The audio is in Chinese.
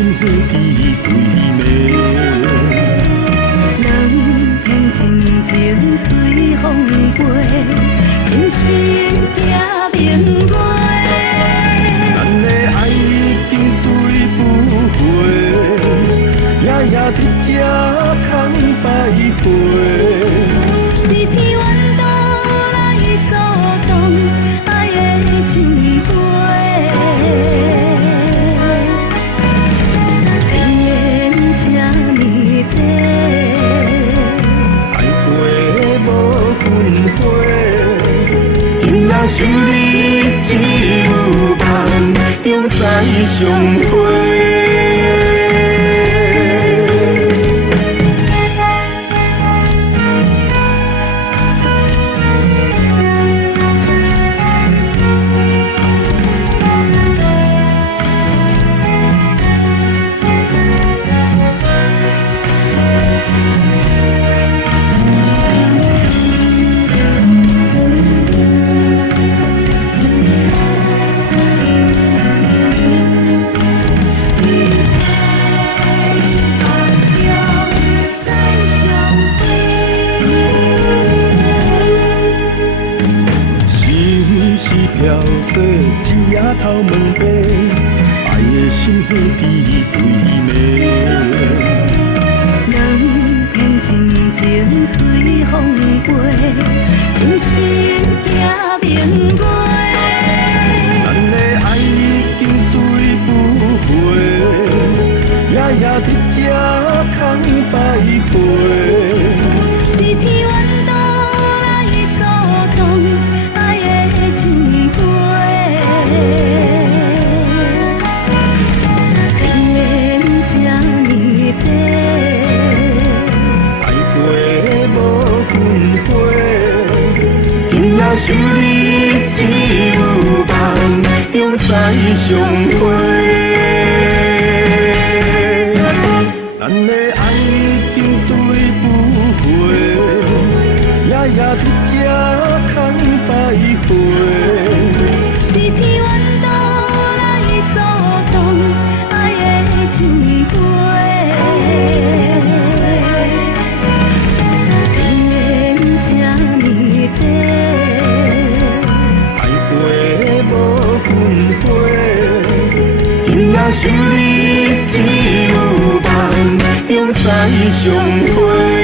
心兄弟归暝。人偏亲情随风飞，真心行明月。咱的爱已经对不回，夜夜伫这空摆花。是天缘岛来阻挡爱的情花，一言请你底，爱过无分花，今仔想你只有梦中再相会。飘雪一夜头问白，爱的心兄弟归暝。人偏亲情随风飞，真心行明月。咱的爱已经对不回，夜夜伫这空摆花。是天缘岛来阻挡爱的情花，一言请你底，爱过无分花，今仔想你只有梦中再相会。咱的爱已经对不回，夜夜伫这空摆花。是天缘岛来阻挡爱的情花，一言请你底，爱过无分花，今仔想你只有梦中再相会。